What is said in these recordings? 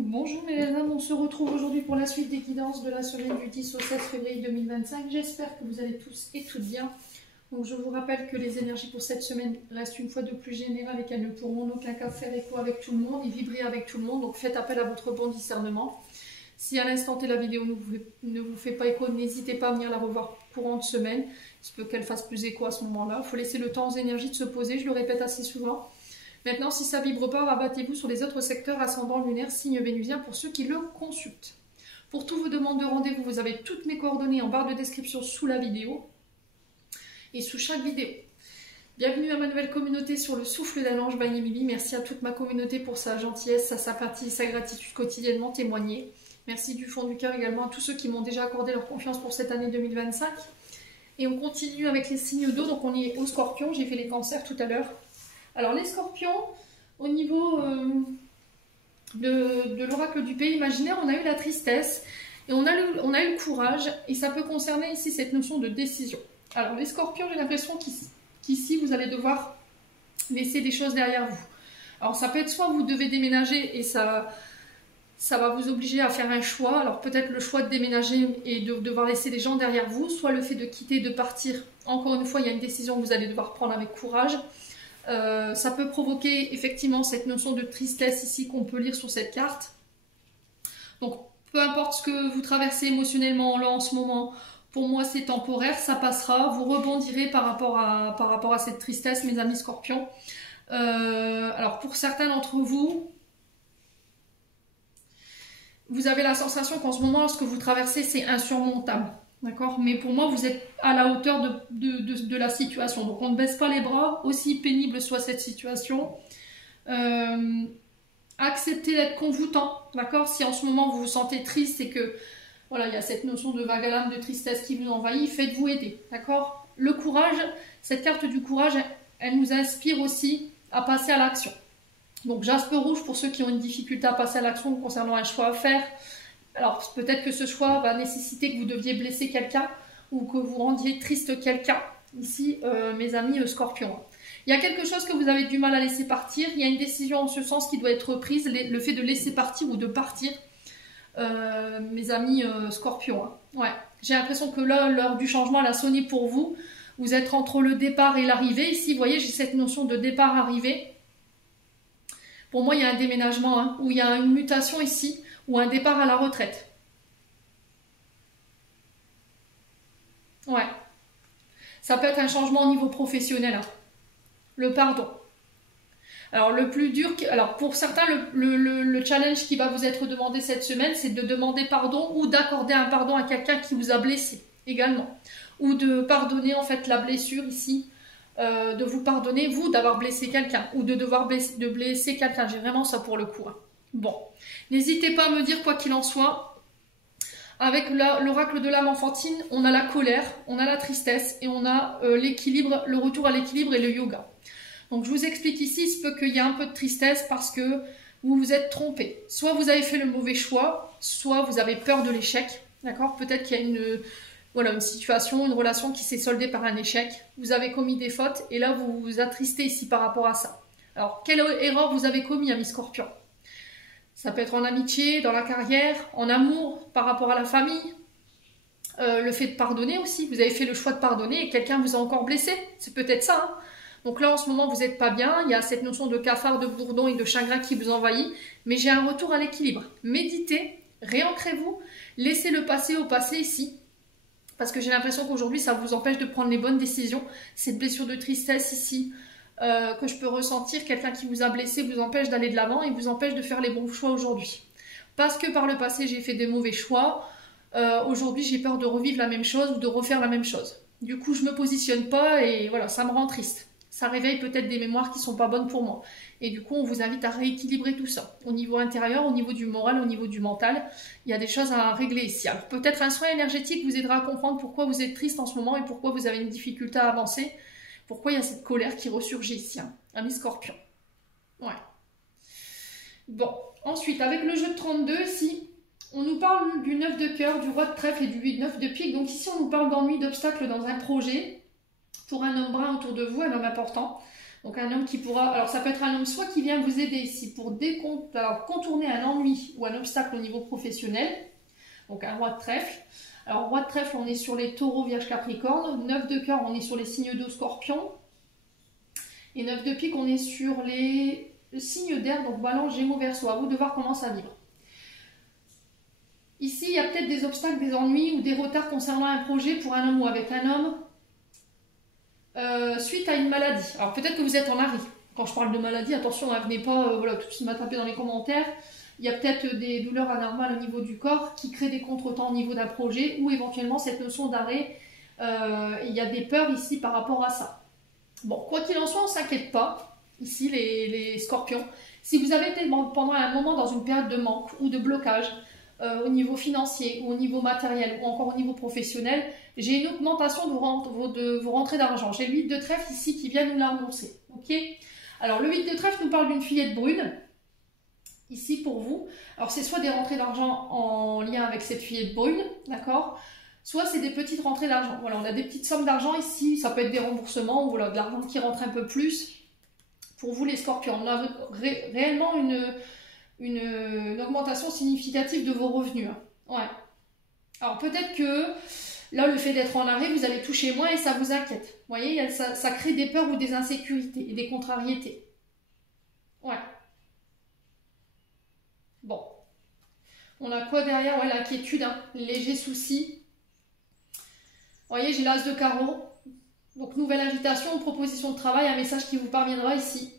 Bonjour mes âmes, on se retrouve aujourd'hui pour la suite des guidances de la semaine du 10 au 16 février 2025. J'espère que vous allez tous et toutes bien. Donc je vous rappelle que les énergies pour cette semaine restent une fois de plus générales et qu'elles ne pourront en aucun cas faire écho avec tout le monde et vibrer avec tout le monde. Donc faites appel à votre bon discernement. Si à l'instant T la vidéo ne vous fait pas écho, n'hésitez pas à venir la revoir courant de semaine. Il se peut qu'elle fasse plus écho à ce moment-là. Il faut laisser le temps aux énergies de se poser, je le répète assez souvent. Maintenant, si ça ne vibre pas, rabattez-vous sur les autres secteurs ascendant lunaire, signe vénusien pour ceux qui le consultent. Pour toutes vos demandes de rendez-vous, vous avez toutes mes coordonnées en barre de description sous la vidéo et sous chaque vidéo. Bienvenue à ma nouvelle communauté sur le souffle d'un ange by Emily. Merci à toute ma communauté pour sa gentillesse, sa sympathie, sa gratitude quotidiennement témoignée. Merci du fond du cœur également à tous ceux qui m'ont déjà accordé leur confiance pour cette année 2025. Et on continue avec les signes d'eau, donc on est au Scorpion, j'ai fait les cancers tout à l'heure. Alors les scorpions, au niveau de l'oracle du pays imaginaire, on a eu la tristesse et on a eu le courage, et ça peut concerner ici cette notion de décision. Alors les scorpions, j'ai l'impression qu'ici vous allez devoir laisser des choses derrière vous. Alors ça peut être soit vous devez déménager et ça va vous obliger à faire un choix, alors peut-être le choix de déménager et de devoir laisser des gens derrière vous, soit le fait de quitter, de partir. Encore une fois, il y a une décision que vous allez devoir prendre avec courage. Ça peut provoquer effectivement cette notion de tristesse ici qu'on peut lire sur cette carte. Donc peu importe ce que vous traversez émotionnellement là en ce moment, pour moi c'est temporaire, ça passera, vous rebondirez par rapport à cette tristesse mes amis scorpions. Alors pour certains d'entre vous, vous avez la sensation qu'en ce moment ce que vous traversez c'est insurmontable. D'accord, mais pour moi, vous êtes à la hauteur de la situation. Donc, on ne baisse pas les bras, aussi pénible soit cette situation. Acceptez d'être convoûtant, d'accord. Si en ce moment, vous vous sentez triste et que, voilà, il y a cette notion de vague à l'âme, de tristesse qui vous envahit, faites-vous aider, d'accord. Le courage, cette carte du courage, elle nous inspire aussi à passer à l'action. Donc, jaspe rouge pour ceux qui ont une difficulté à passer à l'action concernant un choix à faire. Alors peut-être que ce choix va nécessiter que vous deviez blesser quelqu'un ou que vous rendiez triste quelqu'un. Ici, mes amis scorpions. Il y a quelque chose que vous avez du mal à laisser partir. Il y a une décision en ce sens qui doit être prise. Le fait de laisser partir ou de partir, mes amis scorpions. Ouais. J'ai l'impression que là, l'heure du changement, elle a sonné pour vous. Vous êtes entre le départ et l'arrivée. Ici, vous voyez, j'ai cette notion de départ-arrivée. Pour moi, il y a un déménagement, où il y a une mutation ici, ou un départ à la retraite. Ouais. Ça peut être un changement au niveau professionnel. Le pardon. Alors le plus dur, alors pour certains, le challenge qui va vous être demandé cette semaine, c'est de demander pardon ou d'accorder un pardon à quelqu'un qui vous a blessé également. Ou de pardonner en fait la blessure ici. De vous pardonner, vous, d'avoir blessé quelqu'un. Ou de devoir blesser quelqu'un. J'ai vraiment ça pour le coup. Bon, n'hésitez pas à me dire quoi qu'il en soit. Avec l'oracle de l'âme enfantine, on a la colère, on a la tristesse et on a l'équilibre, le retour à l'équilibre et le yoga. Donc je vous explique ici, il se peut qu'il y ait un peu de tristesse parce que vous vous êtes trompé. Soit vous avez fait le mauvais choix, soit vous avez peur de l'échec. D'accord? Peut-être qu'il y a une situation, une relation qui s'est soldée par un échec. Vous avez commis des fautes et là vous vous attristez ici par rapport à ça. Alors quelle erreur vous avez commis, ami Scorpion? Ça peut être en amitié, dans la carrière, en amour, par rapport à la famille. Le fait de pardonner aussi. Vous avez fait le choix de pardonner et quelqu'un vous a encore blessé. C'est peut-être ça. Donc là, en ce moment, vous n'êtes pas bien. Il y a cette notion de cafard, de bourdon et de chagrin qui vous envahit. Mais j'ai un retour à l'équilibre. Méditez, réancrez-vous, laissez le passé au passé ici. Parce que j'ai l'impression qu'aujourd'hui, ça vous empêche de prendre les bonnes décisions. Cette blessure de tristesse ici, que je peux ressentir, quelqu'un qui vous a blessé vous empêche d'aller de l'avant et vous empêche de faire les bons choix aujourd'hui. Parce que par le passé j'ai fait des mauvais choix, aujourd'hui j'ai peur de revivre la même chose ou de refaire la même chose. Du coup je me positionne pas et voilà, ça me rend triste. Ça réveille peut-être des mémoires qui sont pas bonnes pour moi. Et du coup on vous invite à rééquilibrer tout ça. Au niveau intérieur, au niveau du moral, au niveau du mental, il y a des choses à régler ici. Alors peut-être un soin énergétique vous aidera à comprendre pourquoi vous êtes triste en ce moment et pourquoi vous avez une difficulté à avancer. Pourquoi il y a cette colère qui ressurgit ici, ami Scorpion. Ouais. Bon, ensuite, avec le jeu de 32, ici, on nous parle du 9 de cœur, du roi de trèfle et du 9 de pique. Donc ici, on nous parle d'ennui, d'obstacles dans un projet. Pour un homme brun autour de vous, un homme important. Donc un homme qui pourra, alors ça peut être un homme soit qui vient vous aider ici pour contourner un ennui ou un obstacle au niveau professionnel. Donc un roi de trèfle. Alors roi de trèfle, on est sur les taureaux, vierge, capricorne. 9 de cœur, on est sur les signes d'eau, scorpion. Et 9 de pique, on est sur les signes d'air, donc balance, gémeaux, verseau. À vous de voir comment ça vibre. Ici, il y a peut-être des obstacles, des ennuis ou des retards concernant un projet pour un homme ou avec un homme suite à une maladie. Alors peut-être que vous êtes en arrêt. Quand je parle de maladie, attention, ne venez pas voilà, tout de suite m'attraper dans les commentaires. Il y a peut-être des douleurs anormales au niveau du corps qui créent des contretemps au niveau d'un projet ou éventuellement cette notion d'arrêt. Il y a des peurs ici par rapport à ça. Bon, quoi qu'il en soit, on ne s'inquiète pas. Ici, les scorpions. Si vous avez été pendant un moment dans une période de manque ou de blocage, au niveau financier ou au niveau matériel ou encore au niveau professionnel, j'ai une augmentation de vos rentrées d'argent. J'ai le 8 de trèfle ici qui vient nous l'annoncer. Ok. Alors le 8 de trèfle nous parle d'une fillette brune, ici pour vous. Alors c'est soit des rentrées d'argent en lien avec cette fillette brune, d'accord, soit c'est des petites rentrées d'argent. Voilà, on a des petites sommes d'argent ici, ça peut être des remboursements ou voilà, de l'argent qui rentre un peu plus. Pour vous les scorpions, on a réellement une augmentation significative de vos revenus. Hein. Ouais. Alors peut-être que là, le fait d'être en arrêt, vous allez toucher moins et ça vous inquiète. Vous voyez, ça crée des peurs ou des insécurités et des contrariétés. Ouais. Bon. On a quoi derrière? Ouais, l'inquiétude, hein. Léger souci. Vous voyez, j'ai l'as de carreau. Donc, nouvelle invitation, proposition de travail, un message qui vous parviendra ici.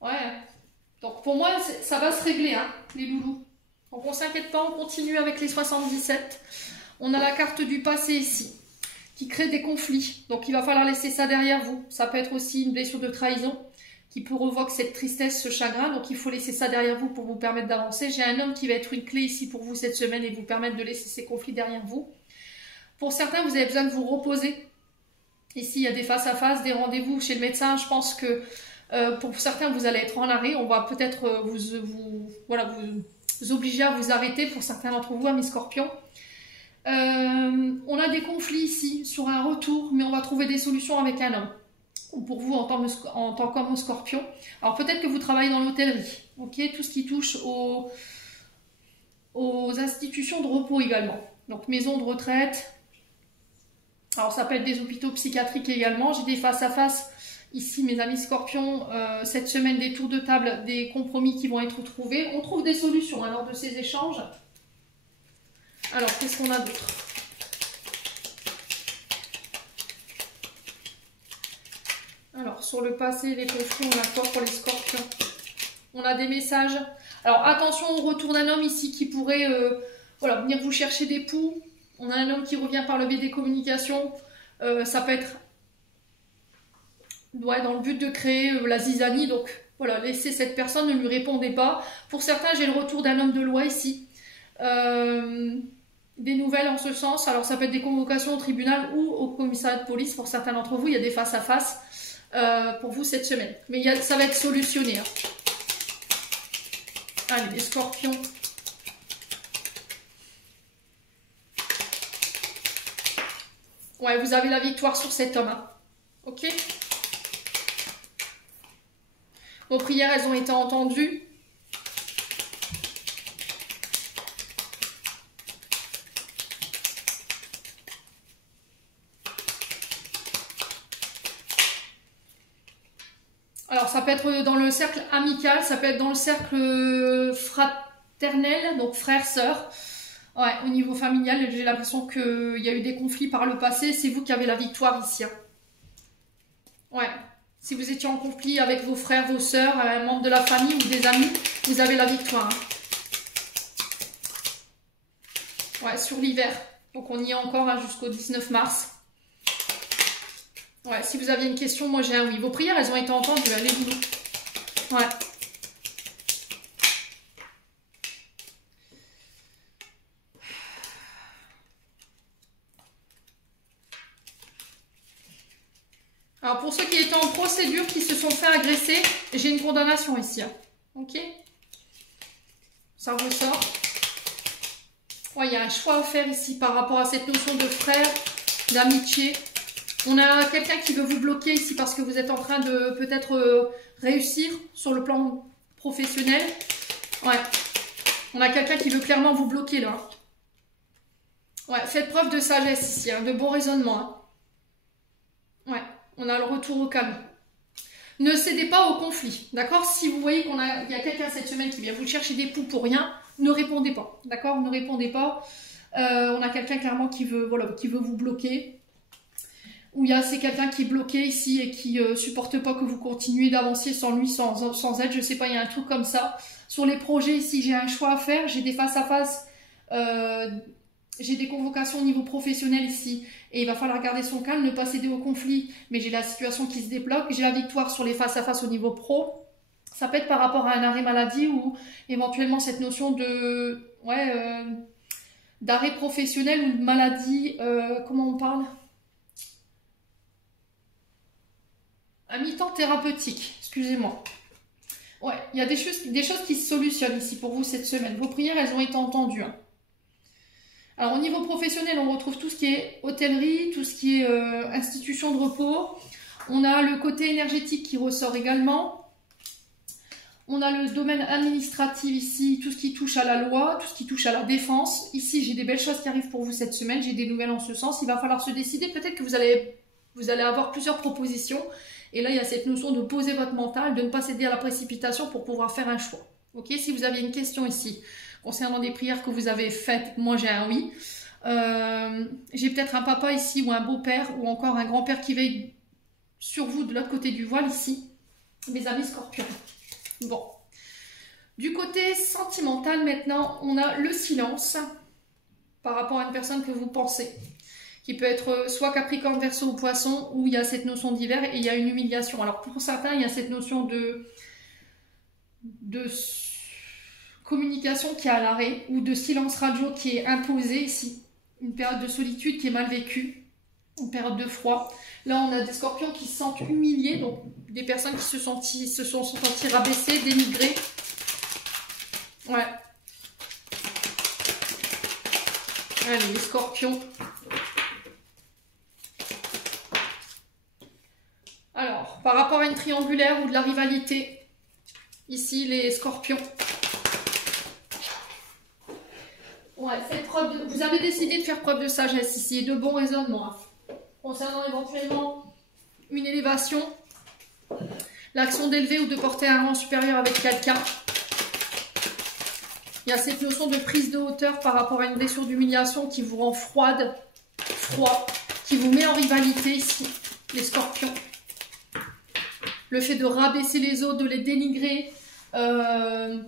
Ouais. Donc pour moi, ça va se régler, hein, les loulous. Donc on ne s'inquiète pas, on continue avec les 77. On a la carte du passé ici, qui crée des conflits. Donc il va falloir laisser ça derrière vous. Ça peut être aussi une blessure de trahison qui provoque cette tristesse, ce chagrin. Donc il faut laisser ça derrière vous pour vous permettre d'avancer. J'ai un homme qui va être une clé ici pour vous cette semaine et vous permettre de laisser ces conflits derrière vous. Pour certains, vous avez besoin de vous reposer. Ici, il y a des face-à-face, des rendez-vous chez le médecin. Je pense que pour certains, vous allez être en arrêt. On va peut-être vous obliger à vous arrêter pour certains d'entre vous, amis scorpions. On a des conflits ici sur un retour, mais on va trouver des solutions avec un homme. Ou pour vous en tant qu'homme scorpion. Alors peut-être que vous travaillez dans l'hôtellerie. Ok, tout ce qui touche aux institutions de repos également. Donc maison de retraite. Alors ça peut être des hôpitaux psychiatriques également. J'ai des face-à-face. Ici, mes amis scorpions, cette semaine, des tours de table, des compromis qui vont être trouvés. On trouve des solutions lors de ces échanges. Alors, qu'est-ce qu'on a d'autre? Alors, sur le passé, les conflits, on a quoi pour les scorpions? On a des messages. Alors, attention au retour d'un homme ici qui pourrait venir vous chercher des poux. On a un homme qui revient par le biais des communications. Ça peut être... Ouais, dans le but de créer la zizanie, donc voilà, laissez cette personne, ne lui répondez pas. Pour certains, j'ai le retour d'un homme de loi ici. Des nouvelles en ce sens, alors ça peut être des convocations au tribunal ou au commissariat de police. Pour certains d'entre vous, il y a des face-à-face pour vous cette semaine. Mais ça va être solutionné. Hein. Allez, les scorpions. Ouais, vous avez la victoire sur cet homme. Hein. Ok ? Vos prières, elles ont été entendues. Alors, ça peut être dans le cercle amical, ça peut être dans le cercle fraternel, donc frère, sœur. Ouais, au niveau familial, j'ai l'impression qu'il y a eu des conflits par le passé. C'est vous qui avez la victoire ici. Hein. Ouais. Si vous étiez en conflit avec vos frères, vos sœurs, un membre de la famille ou des amis, vous avez la victoire. Hein. Ouais, sur l'hiver. Donc on y est encore hein, jusqu'au 19 mars. Ouais, si vous aviez une question, moi j'ai un oui. Vos prières, elles ont été entendues, allez vous. Ouais. Alors pour ceux qui étaient en procédure, qui se sont fait agresser, j'ai une condamnation ici. Hein. Ok. Ça ressort. Ouais, il y a un choix à faire ici par rapport à cette notion de frère, d'amitié. On a quelqu'un qui veut vous bloquer ici parce que vous êtes en train de peut-être réussir sur le plan professionnel. Ouais. On a quelqu'un qui veut clairement vous bloquer là. Ouais, faites preuve de sagesse ici, hein, de bon raisonnement. Hein. Ouais, on a le retour au calme. Ne cédez pas au conflit, d'accord? Si vous voyez qu'il y a quelqu'un cette semaine qui vient vous chercher des poux pour rien, ne répondez pas, d'accord? Ne répondez pas. On a quelqu'un clairement qui veut, voilà, qui veut vous bloquer. Ou c'est quelqu'un qui est bloqué ici et qui supporte pas que vous continuez d'avancer sans lui, sans aide. Je sais pas, il y a un truc comme ça. Sur les projets ici, j'ai un choix à faire. J'ai des face-à-face. J'ai des convocations au niveau professionnel ici. Et il va falloir garder son calme, ne pas céder au conflit. Mais j'ai la situation qui se débloque. J'ai la victoire sur les face-à-face au niveau pro. Ça peut être par rapport à un arrêt maladie ou éventuellement cette notion de... Ouais, d'arrêt professionnel ou de maladie. Comment on parle ? Un mi-temps thérapeutique, excusez-moi. Ouais, il y a des choses qui se solutionnent ici pour vous cette semaine. Vos prières, elles ont été entendues. Hein. Alors, au niveau professionnel, on retrouve tout ce qui est hôtellerie, tout ce qui est institution de repos. On a le côté énergétique qui ressort également. On a le domaine administratif ici, tout ce qui touche à la loi, tout ce qui touche à la défense. Ici, j'ai des belles choses qui arrivent pour vous cette semaine. J'ai des nouvelles en ce sens. Il va falloir se décider. Peut-être que vous allez avoir plusieurs propositions. Et là, il y a cette notion de poser votre mental, de ne pas céder à la précipitation pour pouvoir faire un choix. Ok, si vous aviez une question ici concernant des prières que vous avez faites, moi j'ai un oui. J'ai peut-être un papa ici ou un beau-père ou encore un grand-père qui veille sur vous de l'autre côté du voile ici. Mes amis scorpions. Bon. Du côté sentimental maintenant, on a le silence par rapport à une personne que vous pensez. Qui peut être soit Capricorne, Verseau ou Poisson, où il y a cette notion d'hiver et il y a une humiliation. Alors pour certains, il y a cette notion de communication qui est à l'arrêt, ou de silence radio qui est imposé ici. Une période de solitude qui est mal vécue, une période de froid. Là, on a des scorpions qui se sentent humiliés, donc des personnes qui se sont senties rabaissées, dénigrées. Ouais. Allez, les scorpions. Alors, par rapport à une triangulaire ou de la rivalité, ici, les scorpions. Ouais, vous avez décidé de faire preuve de sagesse ici et de bon raisonnement. Hein. Concernant éventuellement une élévation, l'action d'élever ou de porter un rang supérieur avec quelqu'un. Il y a cette notion de prise de hauteur par rapport à une blessure d'humiliation qui vous rend froid, qui vous met en rivalité ici, les scorpions. Le fait de rabaisser les autres, de les dénigrer, de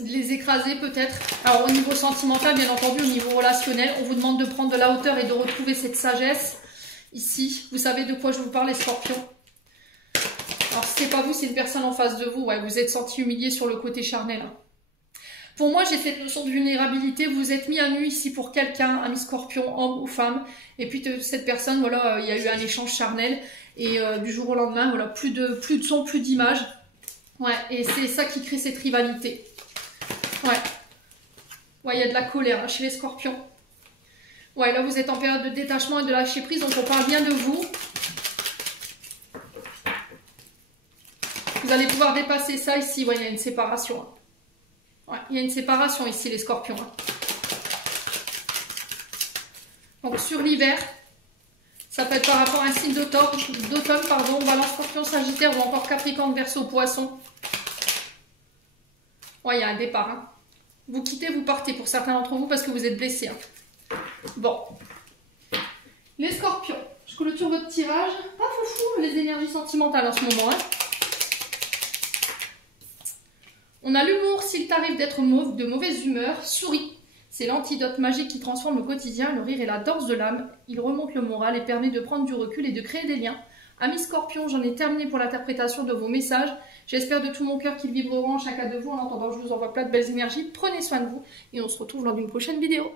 les écraser peut-être. Alors au niveau sentimental, bien entendu, au niveau relationnel, on vous demande de prendre de la hauteur et de retrouver cette sagesse. Ici, vous savez de quoi je vous parle, les scorpions. Alors si c'est pas vous, c'est une personne en face de vous. Ouais, vous êtes senti humilié sur le côté charnel. Hein. Pour moi, j'ai cette notion de vulnérabilité. Vous êtes mis à nu ici pour quelqu'un, ami scorpion, homme ou femme. Et puis cette personne, voilà, il y a eu un échange charnel. Et du jour au lendemain, voilà, plus de son, plus d'image. Ouais, et c'est ça qui crée cette rivalité. Ouais. Ouais, il y a de la colère hein, chez les scorpions. Ouais, là, vous êtes en période de détachement et de lâcher prise, donc on parle bien de vous. Vous allez pouvoir dépasser ça ici. Ouais, il y a une séparation. Hein. Ouais, il y a une séparation ici, les scorpions. Hein. Donc, sur l'hiver, ça peut être par rapport à un signe d'automne, Balance, Scorpion, Sagittaire ou encore Capricorne, Verseau, Poisson. Ouais, il y a un départ. Hein. Vous quittez, vous partez pour certains d'entre vous parce que vous êtes blessés. Hein. Bon. Les scorpions, je clôture votre tirage. Pas foufou les énergies sentimentales en ce moment. Hein. On a l'humour, s'il t'arrive d'être de mauvaise humeur, souris. C'est l'antidote magique qui transforme le quotidien, le rire et la danse de l'âme. Il remonte le moral et permet de prendre du recul et de créer des liens. Amis Scorpions, j'en ai terminé pour l'interprétation de vos messages. J'espère de tout mon cœur qu'ils vibreront en chacun de vous. En attendant, je vous envoie plein de belles énergies. Prenez soin de vous et on se retrouve lors d'une prochaine vidéo.